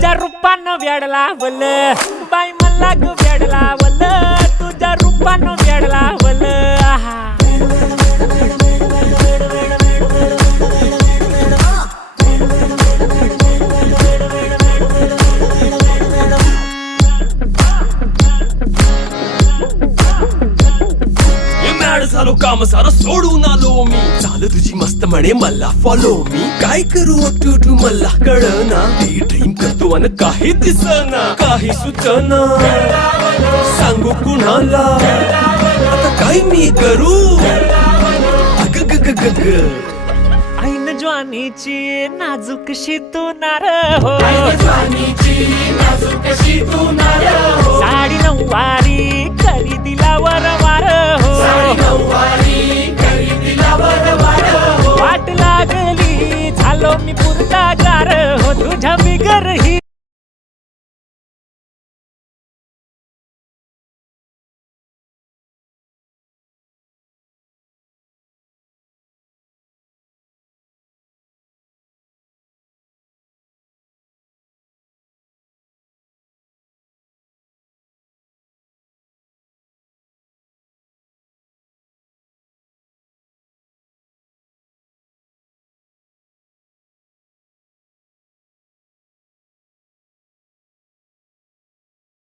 तुझ्या रूपानं वेड लावल बाई मला ग वेड लावल तुझ्या रूपानं वेड लावल आहा झालो काम सारं सोडून आलो मी चाल तुझी मस्त म्हणे मला फॉलो मी काय करू टू मला कळना ती ड्रीम करतो अन काही दिसना काही सुचना सांगू कुणाला आता काय मी करू अग ग ग ग ग ऐन ज्वानीची नाजूकशी तू नार हो साडी नऊवारी करी दिला वरवार हो वाट लागली झालो मी पुरता गार हो तुझ्या बिगर ही